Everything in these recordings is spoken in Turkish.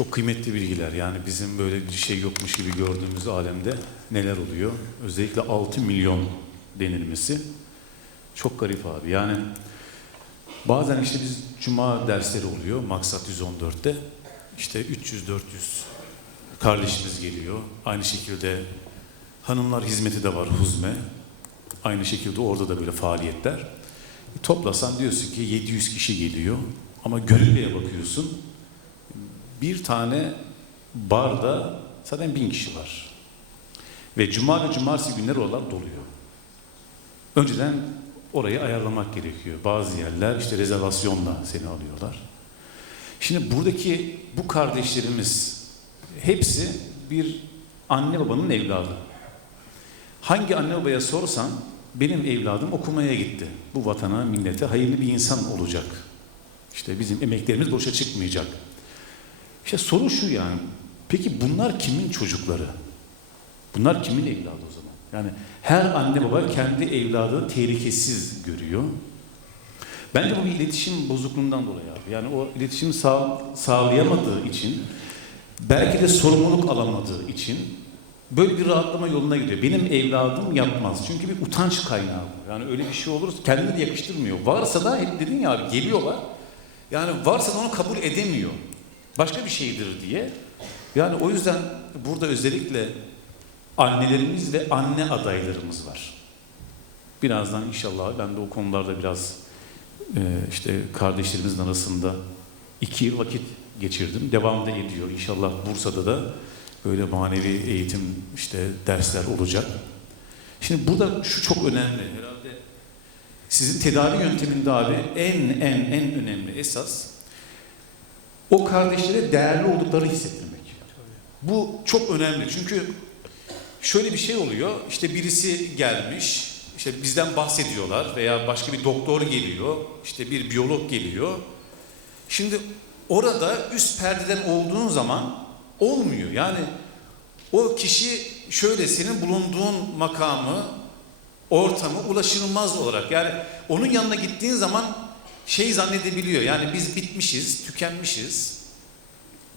Çok kıymetli bilgiler. Yani bizim böyle bir şey yokmuş gibi gördüğümüz alemde neler oluyor? Özellikle 6 milyon denilmesi çok garip abi. Yani bazen işte biz cuma dersleri oluyor Maksat 114'te. İşte 300-400 kardeşimiz geliyor. Aynı şekilde hanımlar hizmeti de var huzme. Aynı şekilde orada da böyle faaliyetler. Toplasan diyorsun ki 700 kişi geliyor ama gönüllüye bakıyorsun. Bir tane barda zaten bin kişi var. Ve cuma ve cumartesi günleri oralar doluyor. Önceden orayı ayarlamak gerekiyor. Bazı yerler işte rezervasyonla seni alıyorlar. Şimdi buradaki bu kardeşlerimiz hepsi bir anne babanın evladı. Hangi anne babaya sorsan benim evladım okumaya gitti. Bu vatana, millete hayırlı bir insan olacak. İşte bizim emeklerimiz boşa çıkmayacak. İşte soru şu yani. Peki bunlar kimin çocukları? Bunlar kimin evladı o zaman? Yani her anne baba kendi evladını tehlikesiz görüyor. Bence bu bir iletişim bozukluğundan dolayı abi. Yani o iletişimi sağ, sağlayamadığı için belki de sorumluluk alamadığı için böyle bir rahatlama yoluna gidiyor. Benim evladım yapmaz. Çünkü bir utanç kaynağı bu. Yani öyle bir şey olur kendine de yakıştırmıyor. Varsa da hep dedin ya abi geliyorlar. Yani varsa da onu kabul edemiyor. Başka bir şeydir diye. Yani o yüzden burada özellikle annelerimiz ve anne adaylarımız var. Birazdan inşallah ben de o konularda biraz e, işte kardeşlerimizin arasında iki yıl vakit geçirdim. Devam da ediyor. İnşallah Bursa'da da böyle manevi eğitim işte dersler olacak. Şimdi burada şu çok önemli. Herhalde sizin tedavi yönteminde abi en en en önemli esas o kardeşlere değerli olduklarını hissettirmek. Bu çok önemli çünkü şöyle bir şey oluyor. İşte birisi gelmiş, işte bizden bahsediyorlar veya başka bir doktor geliyor, işte bir biyolog geliyor. Şimdi orada üst perdeden olduğun zaman olmuyor. Yani o kişi şöyle senin bulunduğun makamı, ortamı ulaşılmaz olarak yani onun yanına gittiğin zaman şey zannedebiliyor. Yani biz bitmişiz, tükenmişiz.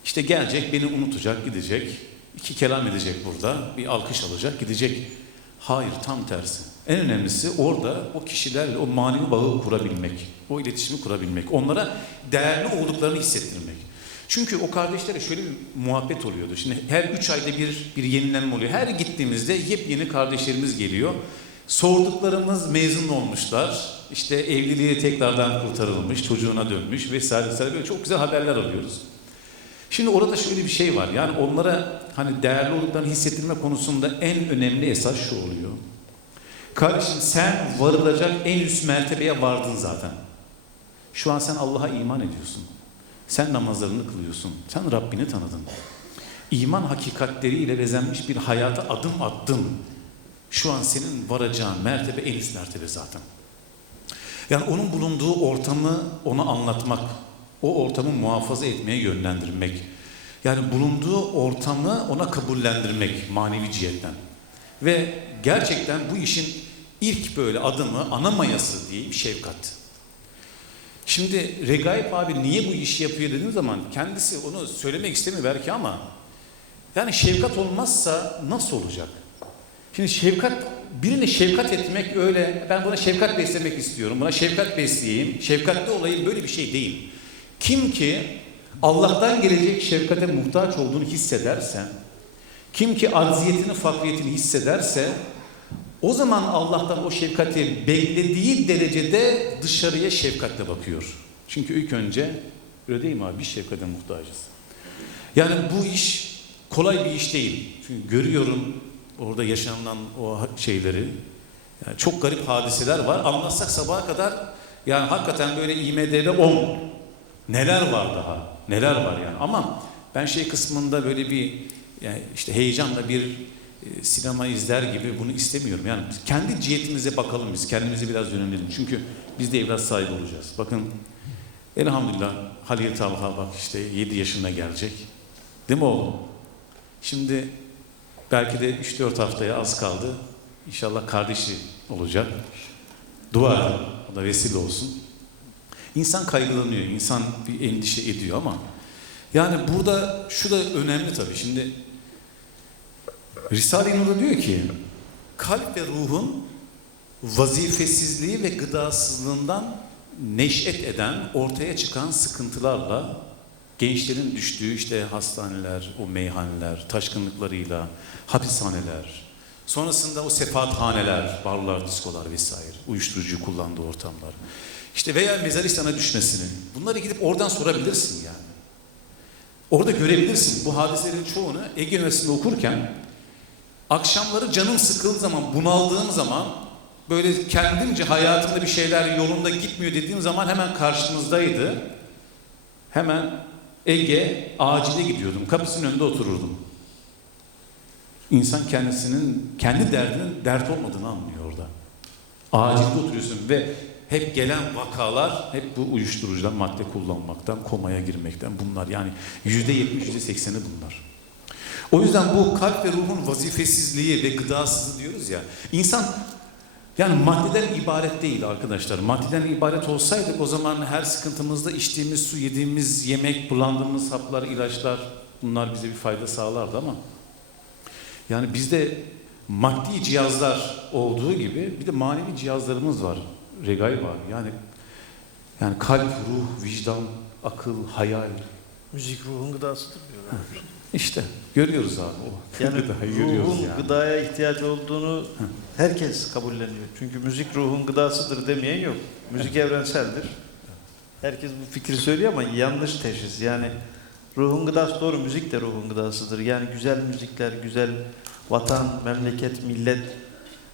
İşte gelecek, beni unutacak, gidecek. iki kelam edecek burada. Bir alkış alacak, gidecek. Hayır, tam tersi. En önemlisi orada o kişilerle o manevi bağı kurabilmek. O iletişimi kurabilmek. Onlara değerli olduklarını hissettirmek. Çünkü o kardeşlere şöyle bir muhabbet oluyordu. Şimdi her üç ayda bir, bir yenilenme oluyor. Her gittiğimizde yepyeni kardeşlerimiz geliyor. Sorduklarımız mezun olmuşlar. İşte evliliği tekrardan kurtarılmış, çocuğuna dönmüş vesaire vesaire böyle çok güzel haberler alıyoruz. Şimdi orada şöyle bir şey var. Yani onlara hani değerli olduklarını hissettirme konusunda en önemli esas şu oluyor. Kardeşim sen varılacak en üst mertebeye vardın zaten. Şu an sen Allah'a iman ediyorsun. Sen namazlarını kılıyorsun. Sen Rabbini tanıdın. İman hakikatleriyle bezenmiş bir hayata adım attın. Şu an senin varacağın mertebe en üst mertebe zaten. Yani onun bulunduğu ortamı ona anlatmak, o ortamı muhafaza etmeye yönlendirmek. Yani bulunduğu ortamı ona kabullendirmek manevi cihetten. Ve gerçekten bu işin ilk böyle adımı, ana mayası diyeyim şefkat. Şimdi Regaip abi niye bu işi yapıyor dediğim zaman kendisi onu söylemek istemiyor belki ama yani şefkat olmazsa nasıl olacak? Şimdi şefkat, birine şefkat etmek öyle, ben buna şefkat beslemek istiyorum, buna şefkat besleyeyim, şefkatli olayım böyle bir şey değil. Kim ki Allah'tan gelecek şefkate muhtaç olduğunu hissederse, kim ki acziyetini, fakriyetini hissederse, o zaman Allah'tan o şefkati beklediği derecede dışarıya şefkatle bakıyor. Çünkü ilk önce, öyle değil mi abi, biz şefkate muhtacız. Yani bu iş kolay bir iş değil. Çünkü görüyorum orada yaşanılan o şeyleri. Yani çok garip hadiseler var. Anlatsak sabaha kadar yani hakikaten böyle IMD'de 10 neler var daha? Neler var yani? Ama ben şey kısmında böyle bir yani işte heyecanla bir e, sinema izler gibi bunu istemiyorum. Yani kendi cihetimize bakalım biz. Kendimize biraz yönelelim. Çünkü biz de evlat sahibi olacağız. Bakın elhamdülillah Halil Talha bak işte 7 yaşına gelecek. Değil mi oğlum? Şimdi belki de 3-4 haftaya az kaldı. İnşallah kardeşi olacak. Dua edin. O da vesile olsun. İnsan kaygılanıyor, insan bir endişe ediyor ama Yani burada şu da önemli tabii. Şimdi Risale-i Nur'da diyor ki kalp ve ruhun vazifesizliği ve gıdasızlığından neşet eden, ortaya çıkan sıkıntılarla gençlerin düştüğü işte hastaneler, o meyhaneler, taşkınlıklarıyla, hapishaneler, sonrasında o sefahathaneler, barlar, diskolar vesaire, uyuşturucu kullandığı ortamlar. İşte veya mezaristana düşmesini. Bunları gidip oradan sorabilirsin yani. Orada görebilirsin. Bu hadiselerin çoğunu Ege Üniversitesi'nde okurken akşamları canım sıkıldığı zaman, bunaldığım zaman böyle kendimce hayatımda bir şeyler yolunda gitmiyor dediğim zaman hemen karşımızdaydı. Hemen Ege acile gidiyordum. Kapısının önünde otururdum. İnsan kendisinin, kendi derdinin dert olmadığını anlıyor orada. Acilde oturuyorsun ve hep gelen vakalar hep bu uyuşturucudan, madde kullanmaktan, komaya girmekten bunlar. Yani yüzde yetmiş, yüzde sekseni bunlar. O yüzden bu kalp ve ruhun vazifesizliği ve gıdasızlığı diyoruz ya. İnsan yani maddeden ibaret değil arkadaşlar. Maddeden ibaret olsaydık o zaman her sıkıntımızda içtiğimiz su, yediğimiz yemek, kullandığımız haplar, ilaçlar bunlar bize bir fayda sağlardı ama yani bizde maddi cihazlar olduğu gibi bir de manevi cihazlarımız var. Regal var. Yani yani kalp, ruh, vicdan, akıl, hayal. Müzik ruhun gıdasıdır diyorlar. İşte görüyoruz abi o. Yani Gıdayı ruhun yani. gıdaya ihtiyacı olduğunu herkes kabulleniyor. Çünkü müzik ruhun gıdasıdır demeyen yok. Müzik evrenseldir. Herkes bu fikri söylüyor ama yanlış teşhis. Yani ruhun gıdası doğru, müzik de ruhun gıdasıdır. Yani güzel müzikler, güzel vatan, memleket, millet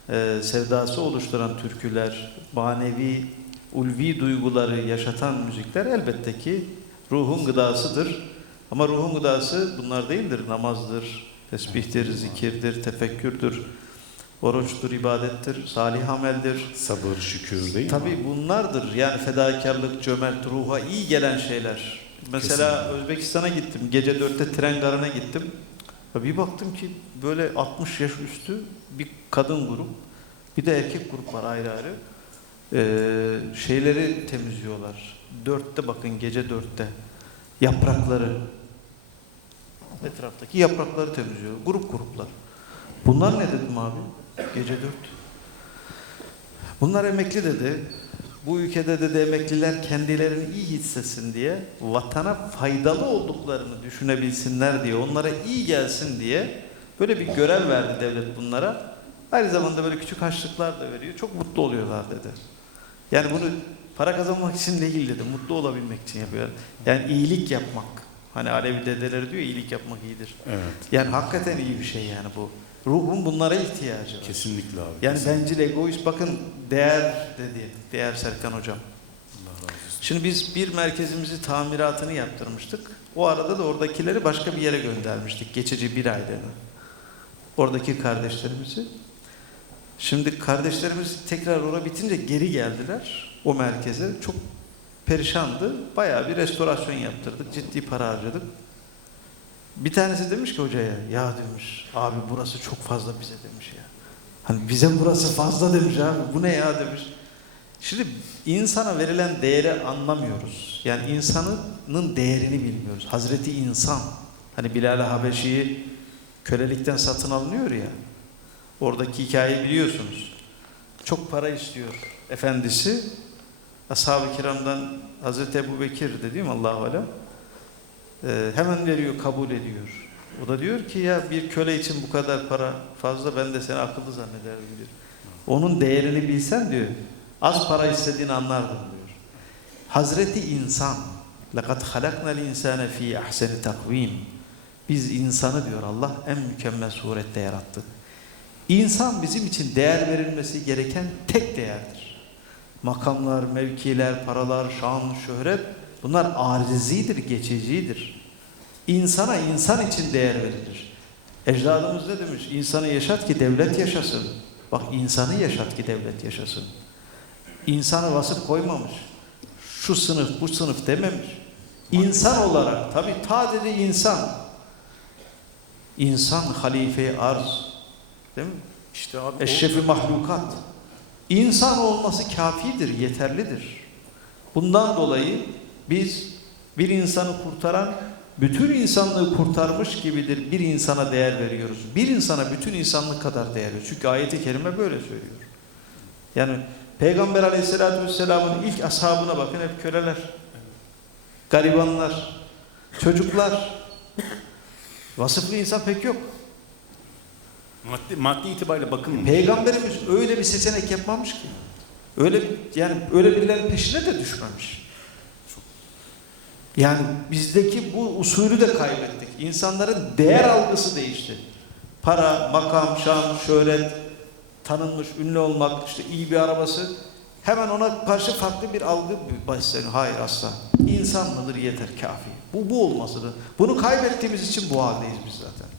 e, sevdası oluşturan türküler, manevi, ulvi duyguları yaşatan müzikler elbette ki ruhun gıdasıdır. Ama ruhun gıdası bunlar değildir. Namazdır, tesbihtir, zikirdir, tefekkürdür, oruçtur, ibadettir, salih ameldir. Sabır, şükür değil mi? Tabii bunlardır. Yani fedakarlık, cömert, ruha iyi gelen şeyler. Mesela Özbekistan'a gittim. Gece dörtte tren garına gittim. Bir baktım ki böyle 60 yaş üstü bir kadın grup, bir de erkek grup var ayrı ayrı. Ee, şeyleri temizliyorlar. Dörtte bakın gece dörtte. Yaprakları. Etraftaki yaprakları temizliyor. Grup gruplar. Bunlar ne dedim abi? Gece dört. Bunlar emekli dedi. Bu ülkede de emekliler kendilerini iyi hissetsin diye, vatana faydalı olduklarını düşünebilsinler diye, onlara iyi gelsin diye böyle bir görev verdi devlet bunlara. Aynı zamanda böyle küçük harçlıklar da veriyor. Çok mutlu oluyorlar dedi. Yani bunu para kazanmak için değil dedi. Mutlu olabilmek için yapıyor. Yani iyilik yapmak. Hani Alevi dedeleri diyor iyilik yapmak iyidir. Evet. Yani hakikaten iyi bir şey yani bu. Ruhun bunlara ihtiyacı var. Kesinlikle abi. Yani kesinlikle. bencil, egoist bakın değer dedi. Değer Serkan hocam. Allah razı olsun. Şimdi biz bir merkezimizi tamiratını yaptırmıştık. O arada da oradakileri başka bir yere göndermiştik. Geçici bir aylığına. Oradaki kardeşlerimizi. Şimdi kardeşlerimiz tekrar orada bitince geri geldiler o merkeze. Çok perişandı. Bayağı bir restorasyon yaptırdık. Ciddi para harcadık. Bir tanesi demiş ki hocaya ya demiş abi burası çok fazla bize demiş ya. Hani bize burası fazla demiş abi bu ne ya demiş. Şimdi insana verilen değeri anlamıyoruz. Yani insanın değerini bilmiyoruz. Hazreti insan. Hani Bilal-i Habeşi'yi kölelikten satın alınıyor ya. Oradaki hikayeyi biliyorsunuz. Çok para istiyor efendisi Ashab-ı kiramdan Hazreti Ebu Bekir de değil mi Allahu Alem? Ee, hemen veriyor, kabul ediyor. O da diyor ki ya bir köle için bu kadar para fazla ben de seni akıllı zannederdim diyor. Onun değerini bilsen diyor. Az para istediğini anlardın diyor. Hazreti insan لَقَدْ خَلَقْنَا الْاِنْسَانَ ف۪ي اَحْسَنِ takvim. Biz insanı diyor Allah en mükemmel surette yarattı. İnsan bizim için değer verilmesi gereken tek değerdir. Makamlar, mevkiler, paralar, şan, şöhret bunlar arizidir, geçicidir. İnsana insan için değer verilir. Ecdadımız ne demiş? İnsanı yaşat ki devlet yaşasın. Bak insanı yaşat ki devlet yaşasın. İnsanı vasıf koymamış. Şu sınıf, bu sınıf dememiş. İnsan olarak, tabi sadece insan. İnsan halife arz. Değil mi? İşte abi o- Eşrefi mahlukat. İnsan olması kafidir, yeterlidir. Bundan dolayı biz bir insanı kurtaran bütün insanlığı kurtarmış gibidir bir insana değer veriyoruz. Bir insana bütün insanlık kadar değer veriyoruz. Çünkü ayeti kerime böyle söylüyor. Yani Peygamber aleyhissalatü vesselamın ilk ashabına bakın hep köleler, garibanlar, çocuklar. Vasıflı insan pek yok. Maddi, maddi itibariyle bakın. Peygamberimiz öyle bir seçenek yapmamış ki. Öyle yani öyle birilerinin peşine de düşmemiş. Yani bizdeki bu usulü de kaybettik. İnsanların değer algısı değişti. Para, makam, şan, şöhret, tanınmış, ünlü olmak, işte iyi bir arabası. Hemen ona karşı farklı bir algı başlıyor. Hayır asla. İnsan mıdır yeter kafi. Bu bu olmasıdır. Bunu kaybettiğimiz için bu haldeyiz biz zaten.